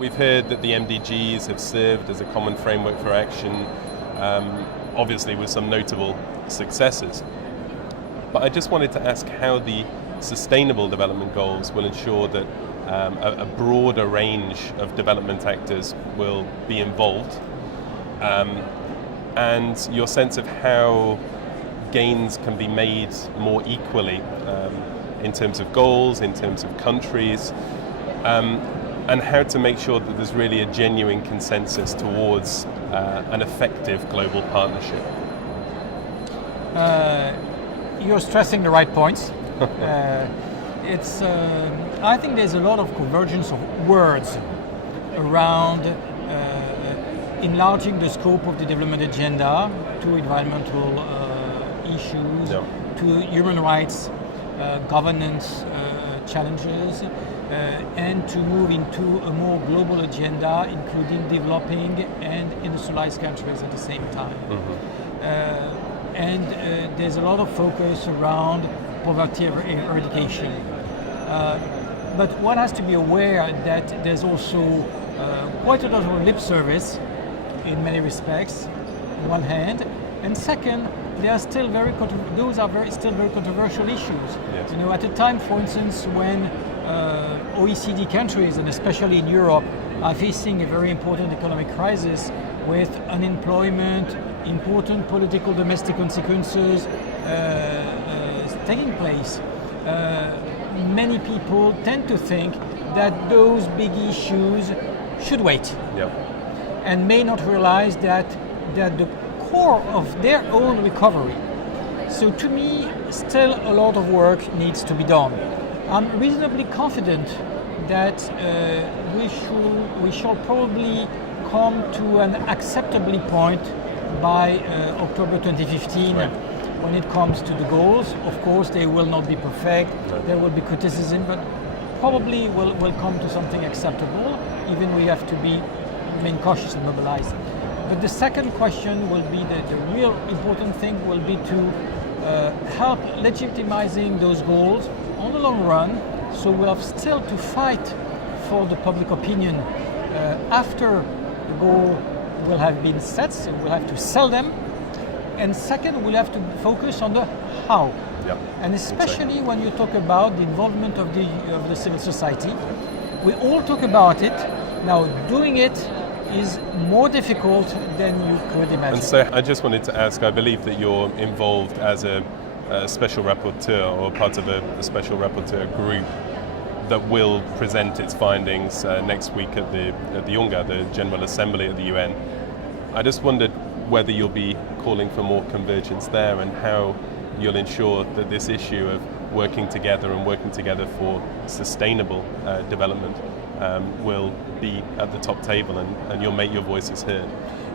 We've heard that the MDGs have served as a common framework for action, obviously with some notable successes. But I just wanted to ask how the Sustainable Development Goals will ensure that a broader range of development actors will be involved, and your sense of how gains can be made more equally in terms of goals, in terms of countries, and how to make sure that there's really a genuine consensus towards an effective global partnership. You're stressing the right points. I think there's a lot of convergence of words around enlarging the scope of the development agenda to environmental issues, to human rights, governance challenges, and to move into a more global agenda, including developing and industrialized countries at the same time. And there's a lot of focus around poverty eradication. But one has to be aware that there's also quite a lot of lip service in many respects, on one hand, and second, they are still still very controversial issues. Yes. You know, at a time, for instance, when OECD countries, and especially in Europe, are facing a very important economic crisis with unemployment, important political domestic consequences taking place. Many people tend to think that those big issues should wait, and may not realize that the core of their own recovery. So to me, still a lot of work needs to be done. I'm reasonably confident that we shall probably come to an acceptable point by October 2015. Right. When it comes to the goals. Of course, they will not be perfect. Right. There will be criticism, but probably we'll come to something acceptable. Even we have to remain cautious and mobilized. But the second question will be the real important thing will be to help legitimizing those goals on the long run. So we'll have still to fight for the public opinion after the goal will have been set. So we'll have to sell them. And second, we'll have to focus on the how. And especially when you talk about the involvement of the civil society. We all talk about it. Now, doing it is more difficult than you could imagine. And so I just wanted to ask, I believe that you're involved as a special rapporteur or part of a special rapporteur group that will present its findings next week at the UNGA, the General Assembly at the UN. I just wondered whether you'll be calling for more convergence there and how you'll ensure that this issue of working together for sustainable development will be at the top table and you'll make your voices heard.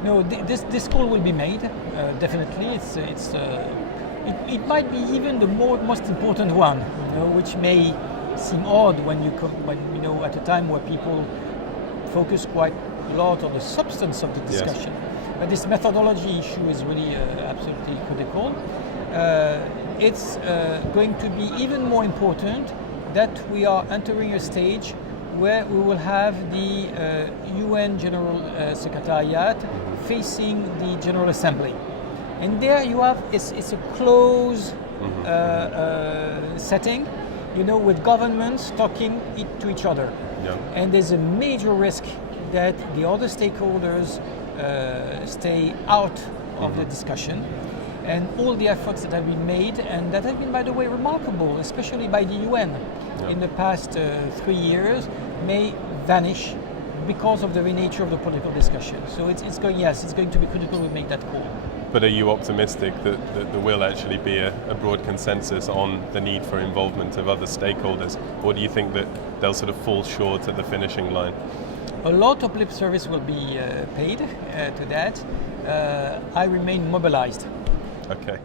No, this call will be made, definitely. It might be even the most important one, which may seem odd when at a time where people focus quite a lot on the substance of the discussion. Yes. But this methodology issue is really absolutely critical. It's going to be even more important that we are entering a stage where we will have the UN General Secretariat facing the General Assembly. And there you have, it's a close setting, with governments talking to each other. And there's a major risk that the other stakeholders stay out of the discussion, and all the efforts that have been made, and that have been, by the way, remarkable, especially by the UN in the past 3 years, may vanish because of the very nature of the political discussion. So it's going to be critical to make that call. But are you optimistic that there will actually be a broad consensus on the need for involvement of other stakeholders, or do you think that they'll sort of fall short at the finishing line? A lot of lip service will be paid to that. I remain mobilized. Okay.